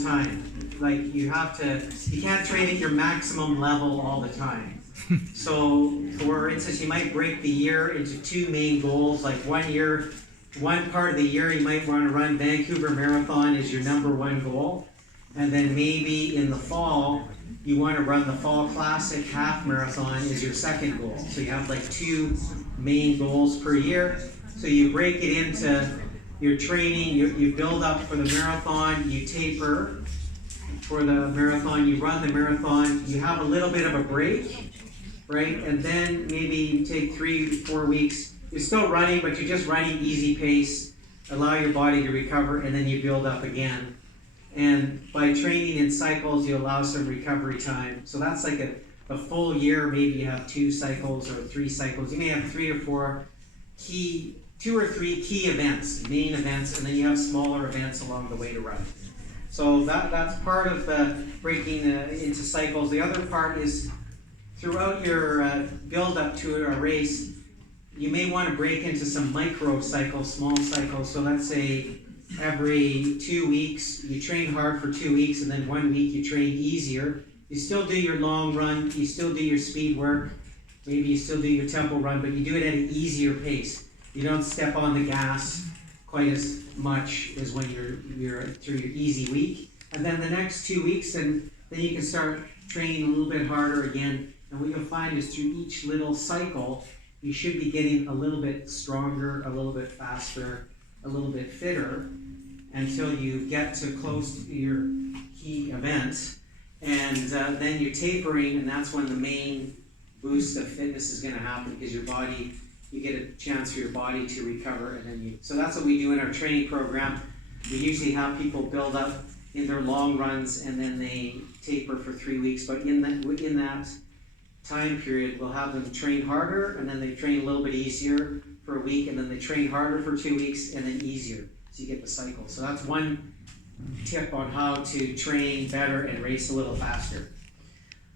time. Like you can't train at your maximum level all the time. So for instance, you might break the year into two main goals. Like one part of the year you might want to run Vancouver Marathon is your #1 goal. And then maybe in the fall, you want to run the Fall Classic Half Marathon is your second goal. So you have like two main goals per year. So you break it into your training, you build up for the marathon, you taper for the marathon, you run the marathon, you have a little bit of a break, right? And then maybe you take 3-4 weeks, you're still running, but you're just running easy pace, allow your body to recover, and then you build up again. And by training in cycles, you allow some recovery time. So that's like a full year, maybe you have 2 cycles or 3 cycles. You may have 2 or 3 key events, main events, and then you have smaller events along the way to run. So that's part of breaking into cycles. The other part is throughout your build up to a race, you may want to break into some micro cycles, small cycles. So let's say every 2 weeks, you train hard for 2 weeks, and then 1 week you train easier. You still do your long run, you still do your speed work, maybe you still do your tempo run, but you do it at an easier pace. You don't step on the gas quite as much as when you're through your easy week. And then the next 2 weeks, and then you can start training a little bit harder again. And what you'll find is through each little cycle, you should be getting a little bit stronger, a little bit faster, a little bit fitter, until you get to close to your key event. And then you're tapering, and that's when the main boost of fitness is going to happen, because you get a chance for your body to recover, and then so that's what we do in our training program. We usually have people build up in their long runs, and then they taper for 3 weeks. But in that time period, we'll have them train harder, and then they train a little bit easier for a week, and then they train harder for 2 weeks, and then easier. So you get the cycle. So that's one tip on how to train better and race a little faster.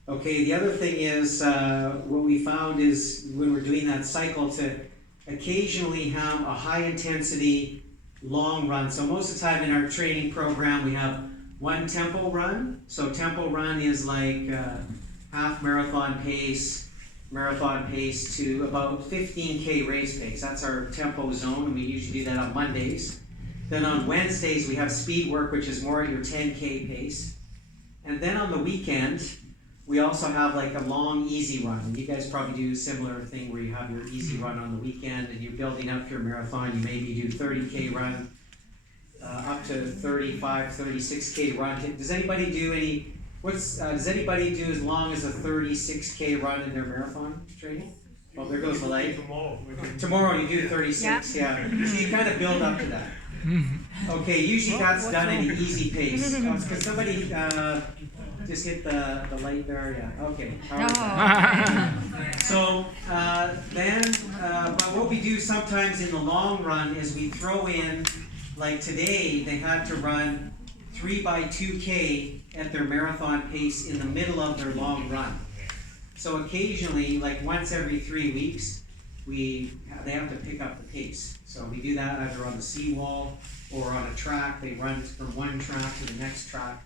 Okay, the other thing is, what we found is when we're doing that cycle, to occasionally have a high intensity long run. So most of the time in our training program, we have one tempo run. So tempo run is like half marathon pace to about 15K race pace. That's our tempo zone, and we usually do that on Mondays. Then on Wednesdays, we have speed work, which is more at your 10K pace. And then on the weekend, we also have like a long easy run. And you guys probably do a similar thing where you have your easy run on the weekend and you're building up your marathon. You maybe do 30K run, up to 35, 36K run. Does anybody do does anybody do as long as a 36K run in their marathon training? Well, there goes the light. Tomorrow you do 36, yeah. So you kind of build up to that. Okay, usually that's done at an easy pace. Because somebody just hit the light there, yeah, okay. So but what we do sometimes in the long run is we throw in, like today, they had to run 3x2K at their marathon pace in the middle of their long run. So occasionally, like once every 3 weeks, they have to pick up the pace. So we do that either on the seawall or on a track. They run from one track to the next track,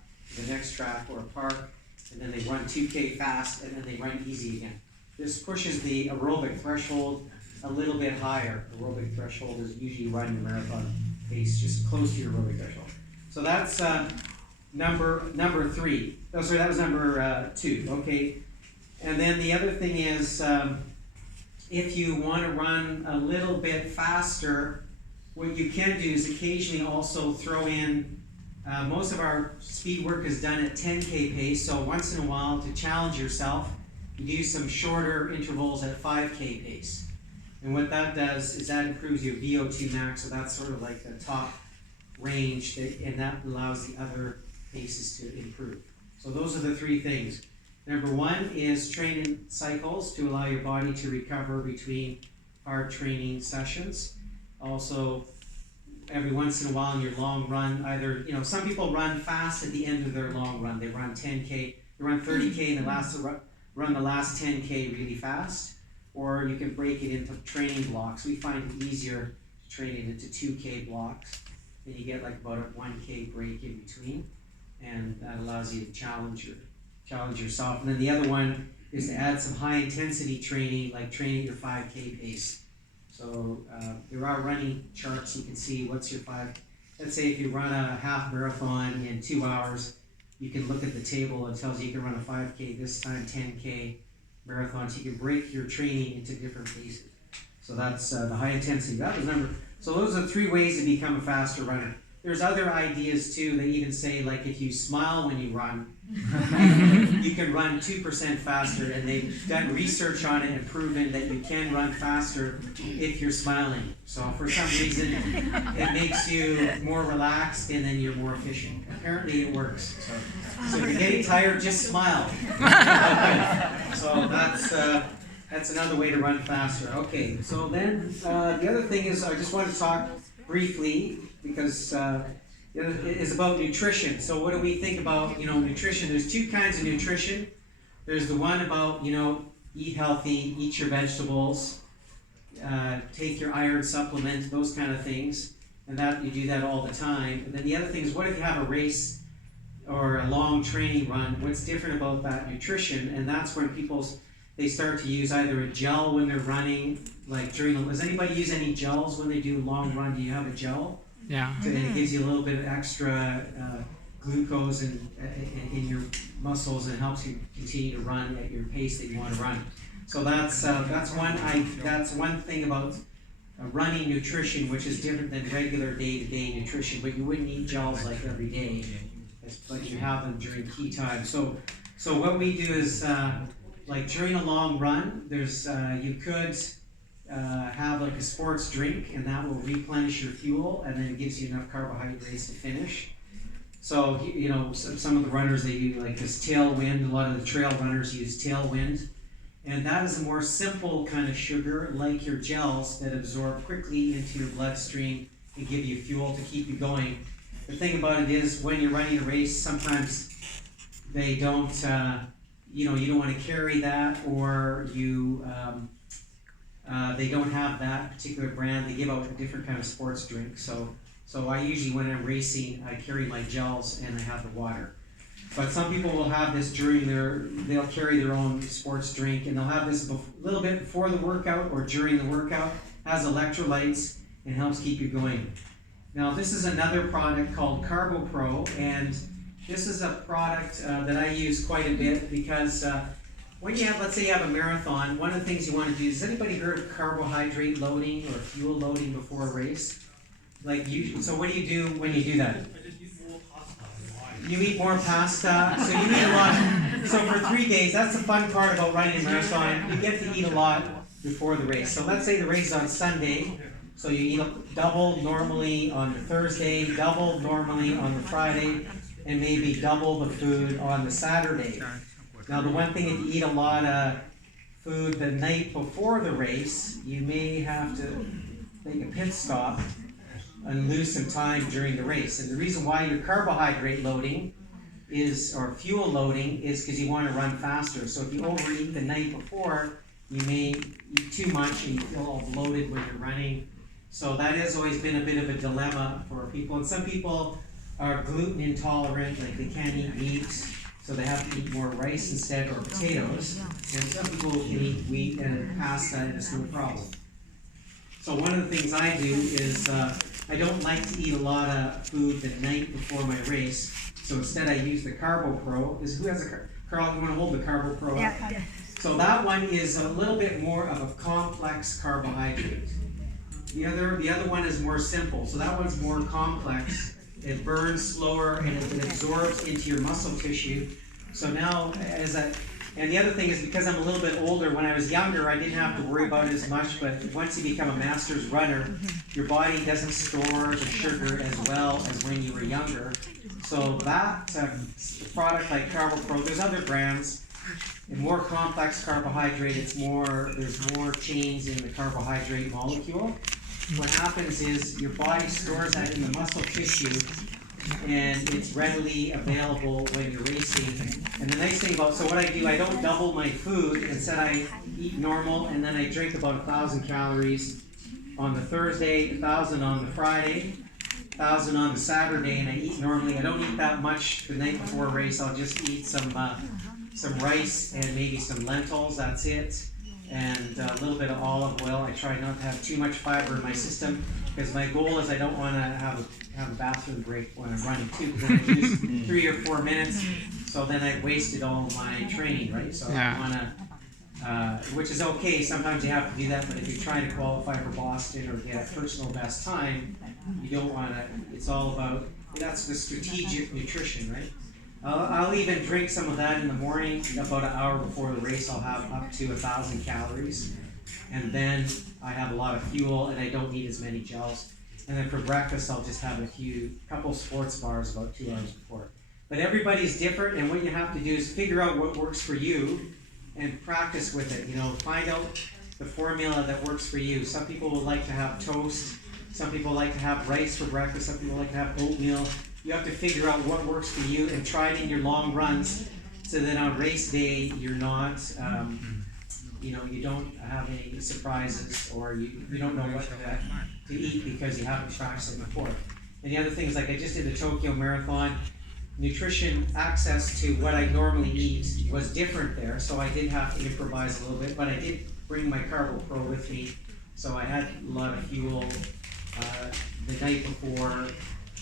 or a park, and then they run 2K fast, and then they run easy again. This pushes the aerobic threshold a little bit higher. Aerobic threshold is usually run your marathon pace just close to your aerobic threshold. So that's number 3. Oh, sorry, that was number 2. Okay, and then the other thing is, if you want to run a little bit faster, what you can do is occasionally also throw in. Most of our speed work is done at 10K pace, so once in a while, to challenge yourself, you do some shorter intervals at 5K pace. And what that does is that improves your VO2 max, so that's sort of like the top range, and that allows the other paces to improve. So those are the 3 things. Number 1 is training cycles to allow your body to recover between hard training sessions. Also, every once in a while in your long run, either, some people run fast at the end of their long run. They run 10K, they run 30K and they run the last 10K really fast. Or you can break it into training blocks. We find it easier to train it into 2K blocks. Then you get like about a 1K break in between. and that allows you to challenge yourself. And then the other one is to add some high intensity training, like training your 5K pace. So there are running charts. You can see what's your let's say if you run a half marathon in 2 hours, you can look at the table. It tells you can run a 5K this time, 10K marathons. You can break your training into different paces. So that's the high intensity. That was so those are 3 ways to become a faster runner. There's other ideas too. They even say, like, if you smile when you run, you can run 2% faster, and they've done research on it and proven that you can run faster if you're smiling. So for some reason, it makes you more relaxed, and then you're more efficient. Apparently it works. So if you're getting tired, just smile. Okay. So that's another way to run faster. Okay, so then the other thing is, I just want to talk briefly, because is about nutrition. So what do we think about, nutrition? There's 2 kinds of nutrition. There's the one about, eat healthy, eat your vegetables, take your iron supplement, those kind of things, and that you do that all the time. And then the other thing is, what if you have a race or a long training run? What's different about that nutrition? And that's when they start to use either a gel when they're running, like does anybody use any gels when they do a long run? Do you have a gel? Yeah. So it gives you a little bit of extra glucose in your muscles, and helps you continue to run at your pace that you want to run. So that's one thing about running nutrition, which is different than regular day-to-day nutrition. But you wouldn't eat gels like every day, but you have them during key times. So what we do is, like during a long run, there's you could have like a sports drink, and that will replenish your fuel, and then it gives you enough carbohydrates to finish. So some of the runners, they do like this Tailwind. A lot of the trail runners use Tailwind, and that is a more simple kind of sugar, like your gels, that absorb quickly into your bloodstream and give you fuel to keep you going. The thing about it is, when you're running a race, sometimes they don't you don't want to carry that, or they don't have that particular brand. They give out a different kind of sports drink. So I usually, when I'm racing, I carry my gels and I have the water. But some people will have this they'll carry their own sports drink, and they'll have this a little bit before the workout or during the workout. Has electrolytes and helps keep you going. Now this is another product called CarboPro, and this is a product that I use quite a bit, because when let's say you have a marathon, one of the things you want to do, has anybody heard of carbohydrate loading or fuel loading before a race? So what do you do when you do that? I just eat more pasta. You eat more pasta, so you eat a lot. So for 3 days, that's the fun part about running a marathon. You get to eat a lot before the race. So let's say the race is on Sunday, so you eat double normally on the Thursday, double normally on the Friday, and maybe double the food on the Saturday. Now the one thing, if you eat a lot of food the night before the race, you may have to make a pit stop and lose some time during the race. And the reason why your carbohydrate loading or fuel loading is because you want to run faster. So if you overeat the night before, you may eat too much and you feel all bloated when you're running. So that has always been a bit of a dilemma for people. And some people are gluten intolerant, like they can't eat meat, so they have to eat more rice instead, or potatoes. And some people can eat wheat and pasta, and it's no problem. So one of the things I do is I don't like to eat a lot of food the night before my race. So instead I use the CarboPro. Who has a Carl, you want to hold the CarboPro up? Yeah. So that one is a little bit more of a complex carbohydrate. The other one is more simple. So that one's more complex. It burns slower, and it absorbs into your muscle tissue. So now, and the other thing is, because I'm a little bit older, when I was younger, I didn't have to worry about it as much, but once you become a master's runner, your body doesn't store the sugar as well as when you were younger. So that product like CarboPro, there's other brands, and more complex carbohydrate, there's more chains in the carbohydrate molecule. What happens is your body stores that in the muscle tissue, and it's readily available when you're racing. And the nice thing so what I do, I don't double my food. Instead, I eat normal, and then I drink about 1,000 calories on the Thursday, 1,000 on the Friday. 1,000 on the Saturday, and I eat normally. I don't eat that much the night before a race. I'll just eat some rice and maybe some lentils. That's it, and a little bit of olive oil. I try not to have too much fiber in my system because my goal is I don't want to have a bathroom break when I'm running too. Because then I lose 3 or 4 minutes, so then I've wasted all my training, right? So I want to. Which is okay, sometimes you have to do that, but if you're trying to qualify for Boston or get a personal best time, you don't want to, it's all about, that's the strategic nutrition, right? I'll even drink some of that in the morning, about an hour before the race. I'll have up to 1,000 calories, and then I have a lot of fuel, and I don't need as many gels. And then for breakfast, I'll just have a couple sports bars about 2 hours before. But everybody's different, and what you have to do is figure out what works for you, and practice with it. Find out the formula that works for you. Some people would like to have toast. Some people like to have rice for breakfast. Some people like to have oatmeal. You have to figure out what works for you and try it in your long runs, so that on race day you're not, you don't have any surprises, or you don't know what to eat because you haven't practiced it before. And the other thing is, like I just did the Tokyo Marathon. Nutrition access to what I normally eat was different there, so I did have to improvise a little bit, but I did bring my Carbo Pro with me, so I had a lot of fuel. The night before,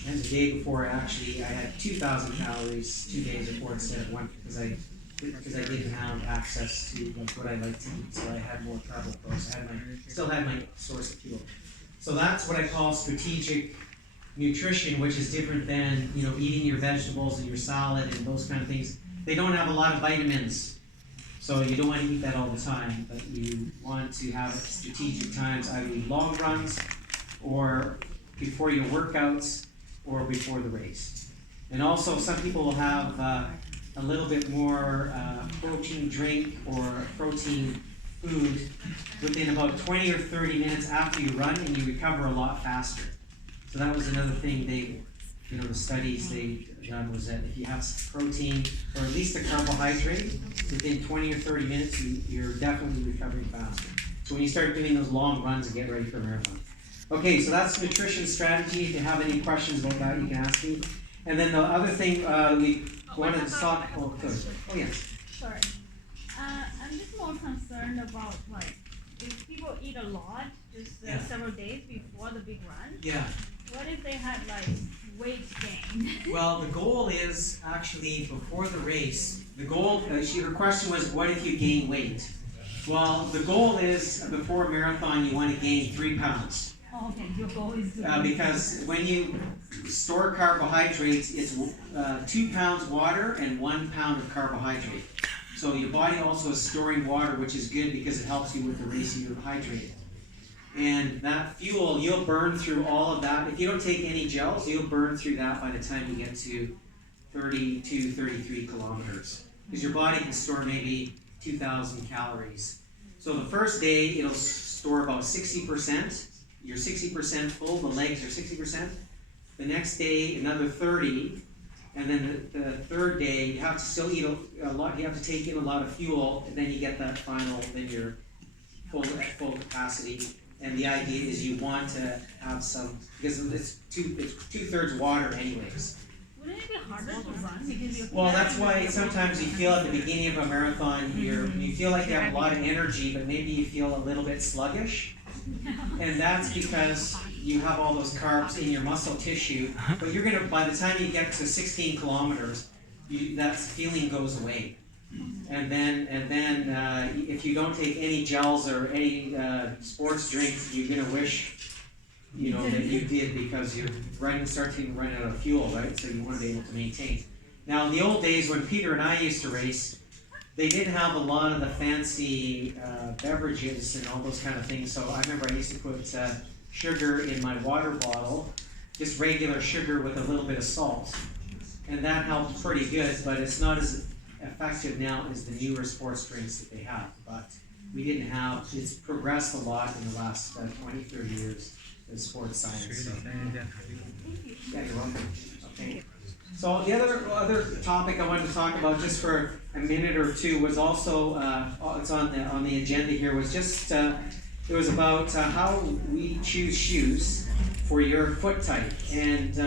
and the day before, actually, I had 2,000 calories 2 days before instead of one, because I didn't have access to what I like to eat, so I had more Carbo Pro, so I still had my source of fuel. So that's what I call strategic nutrition, which is different than eating your vegetables and your salad and those kind of things. They don't have a lot of vitamins, so you don't want to eat that all the time, but you want to have strategic times, either long runs or before your workouts or before the race. And also some people will have a little bit more protein drink or protein food within about 20 or 30 minutes after you run, and you recover a lot faster. So that was another thing the studies they done was that if you have some protein, or at least a carbohydrate, within 20 or 30 minutes, you're definitely recovering faster. So when you start doing those long runs and get ready for a marathon. Okay, so that's nutrition strategy. If you have any questions about that, you can ask me. And then the other thing we wanted to talk about, oh yes. Sorry. I'm just more concerned about, if people eat a lot, just several days before the big run. Yeah. What if they had weight gain? Well, the goal is actually before the race. The goal, her question was, what if you gain weight? Well, the goal is before a marathon, you want to gain 3 pounds. Oh, okay, your goal is because when you store carbohydrates, it's 2 pounds water and 1 pound of carbohydrate. So your body also is storing water, which is good because it helps you with the race. You're hydrated. And that fuel, you'll burn through all of that. If you don't take any gels, you'll burn through that by the time you get to 32, 33 kilometers. Because your body can store maybe 2,000 calories. So the first day, it'll store about 60%. You're 60% full, the legs are 60%. The next day, another 30. And then the third day, you have to still eat a lot. You have to take in a lot of fuel, and then you get that final, then you're full capacity. And the idea is you want to have some, because it's 2/3 water anyways. Wouldn't it be harder to run because you're? Well, that's why sometimes you feel at the beginning of a marathon, you feel like you have a lot of energy, but maybe you feel a little bit sluggish. And that's because you have all those carbs in your muscle tissue, but you're gonna, by the time you get to 16 kilometers, that feeling goes away. And then if you don't take any gels or any sports drinks, you're gonna wish that you did, because you're starting to run out of fuel, right? So you want to be able to maintain. Now, in the old days when Peter and I used to race, they didn't have a lot of the fancy beverages and all those kind of things. So I remember I used to put sugar in my water bottle, just regular sugar with a little bit of salt. And that helped pretty good, but it's not as effective now as the newer sports drinks that they have. But we didn't have, it's progressed a lot in the last 20, 30 years in sports science. So. Yeah, you're welcome. Okay. So the other topic I wanted to talk about just for a minute or two was also, it's on the agenda here, was just, it was about how we choose shoes. for your foot type. And